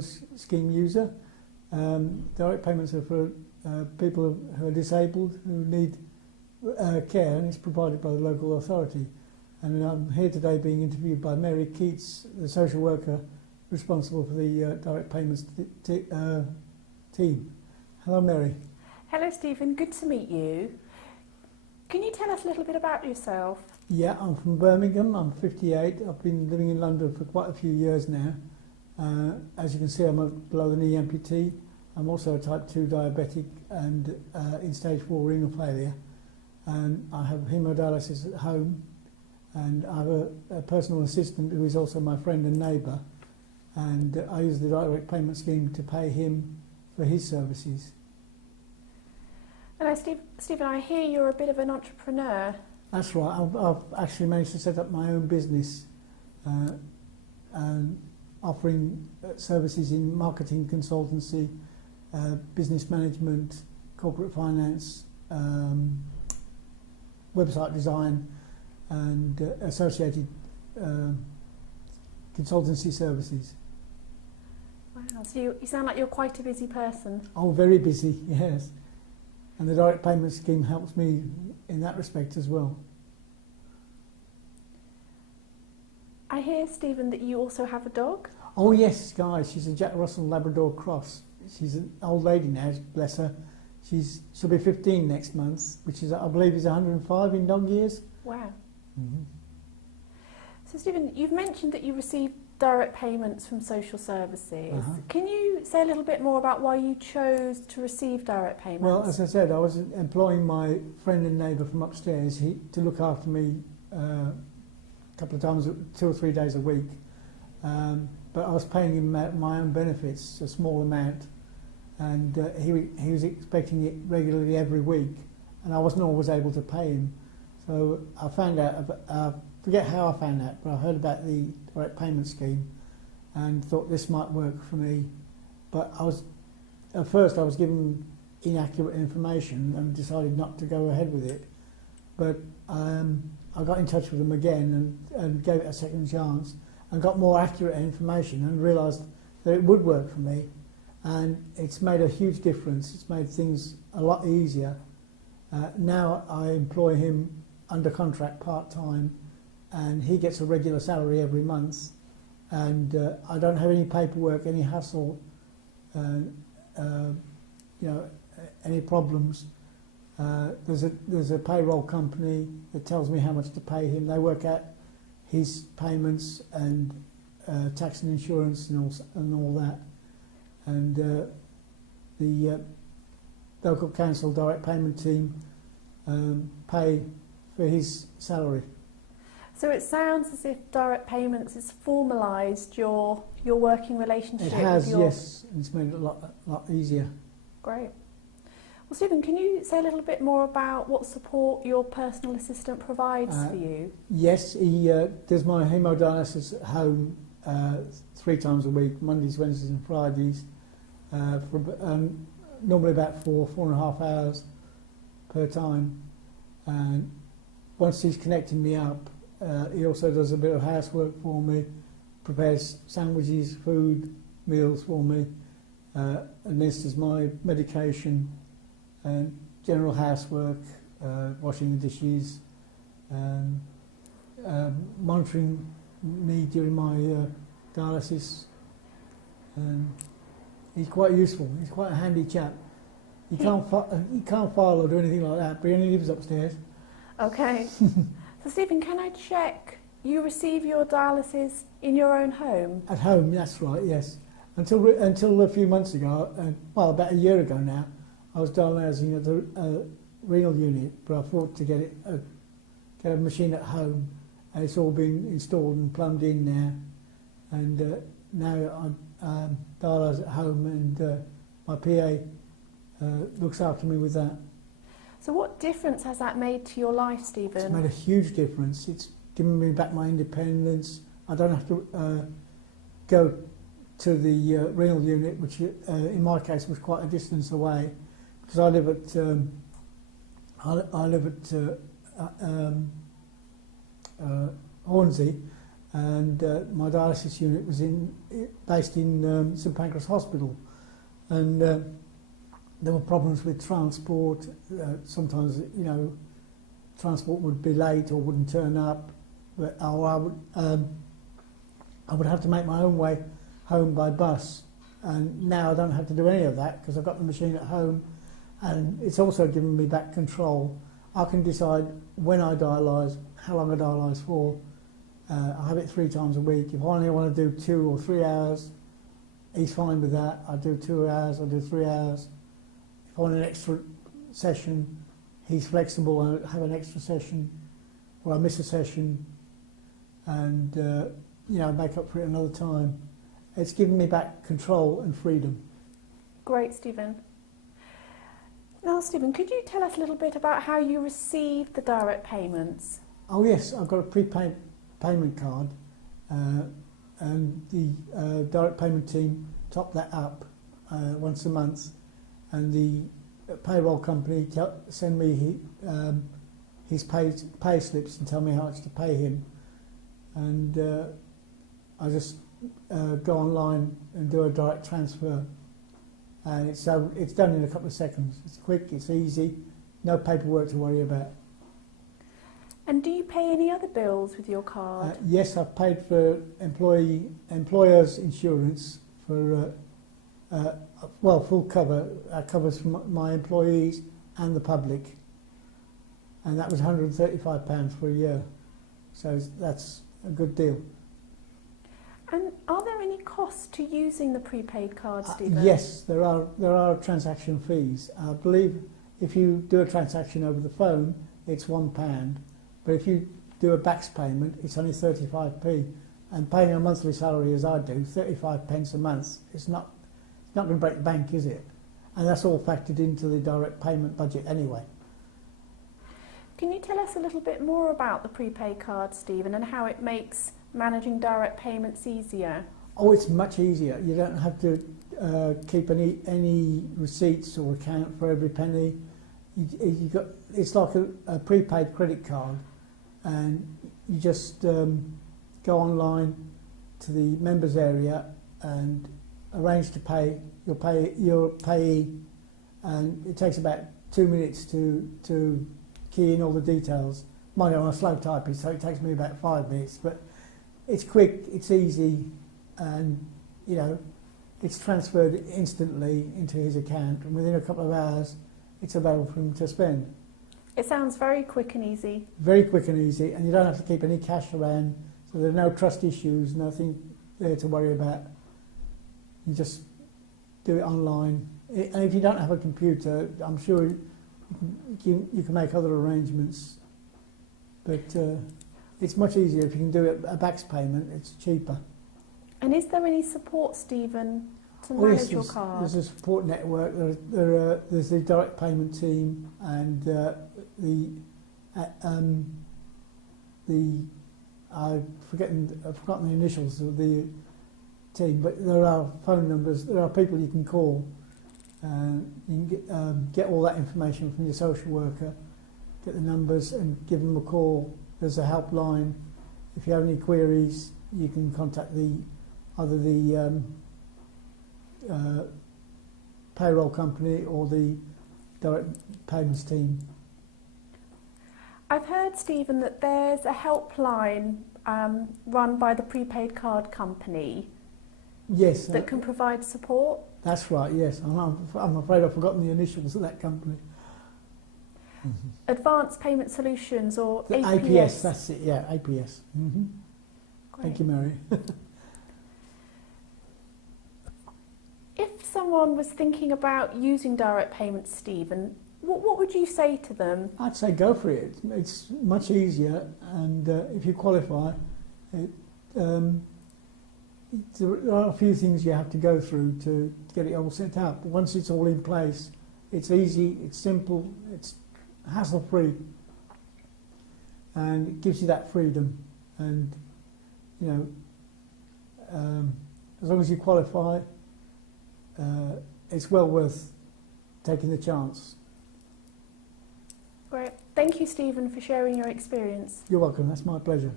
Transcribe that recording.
scheme user. Direct payments are for people who are disabled, who need care, and it's provided by the local authority. And I'm here today being interviewed by Mary Keats, the social worker responsible for the direct payments team. Hello, Mary. Hello, Stephen. Good to meet you. Can you tell us a little bit about yourself? Yeah, I'm from Birmingham. I'm 58. I've been living in London for quite a few years now. As you can see, I'm a below-the-knee amputee. I'm also a type 2 diabetic and in stage 4 renal failure. And I have hemodialysis at home, and I have a personal assistant who is also my friend and neighbour. And I use the direct payment scheme to pay him for his services. Hello, Stephen, I hear you're a bit of an entrepreneur. That's right. I've actually managed to set up my own business, and offering services in marketing consultancy, business management, corporate finance, website design, and associated consultancy services. Wow, so you sound like you're quite a busy person. Oh, very busy, yes. And the direct payment scheme helps me in that respect as well. I hear, Stephen, that you also have a dog? Oh yes, guys, she's a Jack Russell Labrador Cross. She's an old lady now, bless her. She'll be 15 next month, which is, I believe, is 105 in dog years. Wow. Mm-hmm. So, Stephen, you've mentioned that you receive direct payments from social services. Uh-huh. Can you say a little bit more about why you chose to receive direct payments? Well, as I said, I was employing my friend and neighbour from upstairs to look after me a couple of times, 2 or 3 days a week. But I was paying him my own benefits, a small amount, and he was expecting it regularly every week, and I wasn't always able to pay him. So I found out, I forget how I found out, but I heard about the direct payment scheme and thought this might work for me. But at first I was given inaccurate information and decided not to go ahead with it. But I got in touch with them again and gave it a second chance and got more accurate information and realised that it would work for me. And it's made a huge difference. It's made things a lot easier. Now I employ him under contract part-time, and he gets a regular salary every month, and I don't have any paperwork, any hassle, any problems. There's a payroll company that tells me how much to pay him. They work out his payments and tax and insurance and all that. And the local council direct payment team pay for his salary. So it sounds as if direct payments has formalised your working relationship. It has, with your... yes. It's made it a lot easier. Great. Well, Stephen, can you say a little bit more about what support your personal assistant provides for you? Yes, he does my hemodialysis at home 3 times a week, Mondays, Wednesdays and Fridays, for normally about 4.5 hours per time. And once he's connecting me up, he also does a bit of housework for me, prepares sandwiches, food, meals for me, administers my medication, and general housework, washing the dishes, monitoring me during my dialysis. He's quite useful. He's quite a handy chap. He can't file or do anything like that, but he only lives upstairs. Okay. So, Stephen, can I check you receive your dialysis in your own home? At home, that's right, yes. Until a few months ago, well, about a year ago now, I was dialyzing at the renal unit, but I thought to get a machine at home, and it's all been installed and plumbed in now. And now I'm dialyzed at home, and my PA looks after me with that. So what difference has that made to your life, Stephen? It's made a huge difference. It's given me back my independence. I don't have to go to the renal unit, which in my case was quite a distance away, because I live at Hornsey, and my dialysis unit was based in St Pancras Hospital, and there were problems with transport. Sometimes, transport would be late or wouldn't turn up, but I would have to make my own way home by bus. And now I don't have to do any of that because I've got the machine at home, and it's also given me back control. I can decide when I dialyse, how long I dialyse for. I have it 3 times a week. If I only want to do 2 or 3 hours, he's fine with that. I do 2 hours, I do 3 hours. If I want an extra session, he's flexible. I have an extra session, or I miss a session, and make up for it another time. It's given me back control and freedom. Great, Stephen. Now, Stephen, could you tell us a little bit about how you received the direct payments? Oh yes, I've got a prepaid payment card, and the direct payment team top that up once a month, and the payroll company send me his pay slips and tell me how much to pay him, and I just go online and do a direct transfer, and it's done in a couple of seconds. It's quick, it's easy, no paperwork to worry about. And do you pay any other bills with your card? Yes, I've paid for employers' insurance for full cover. Covers for my employees and the public, and that was £135 for a year, so that's a good deal. And are there any costs to using the prepaid card, Stephen? Yes, there are transaction fees. I believe if you do a transaction over the phone, it's £1, but if you do a backs payment, it's only 35p. And paying a monthly salary as I do, 35 pence a month, it's not going to break the bank, is it? And that's all factored into the direct payment budget anyway. Can you tell us a little bit more about the prepaid card, Stephen, and how it makes managing direct payments easier? Oh, it's much easier. You don't have to keep any receipts or account for every penny. It's like a prepaid credit card, and you just go online to the members area and arrange to pay. You'll pay your payee, and it takes about 2 minutes to key in all the details. Mind you, I'm a slow typist, so it takes me about 5 minutes, but it's quick, it's easy, and it's transferred instantly into his account, and within a couple of hours it's available for him to spend. It sounds very quick and easy. Very quick and easy, and you don't have to keep any cash around, so there are no trust issues, nothing there to worry about. You just do it online. And if you don't have a computer, I'm sure you can make other arrangements, but it's much easier if you can do it a backs payment. It's cheaper. And is there any support, Stephen, to manage your card? There's a support network. There's the direct payment team, and I've forgotten the initials of the team, but there are phone numbers. There are people you can call. You can get all that information from your social worker, get the numbers and give them a call. There's a helpline. If you have any queries, you can contact either the payroll company or the direct payments team. I've heard, Stephen, that there's a helpline run by the prepaid card company. Yes. That can provide support? That's right, yes. I'm afraid I've forgotten the initials of that company. Mm-hmm. Advanced Payment Solutions, or the APS? APS, that's it, yeah, APS. Mm-hmm. Thank you, Mary. If someone was thinking about using direct payments, Stephen, what would you say to them? I'd say go for it. It's much easier, and if you qualify, there are a few things you have to go through to get it all set up. But once it's all in place, it's easy, it's simple, it's hassle-free, and it gives you that freedom. And as long as you qualify, it's well worth taking the chance. Great. Thank you, Stephen, for sharing your experience. You're welcome. That's my pleasure.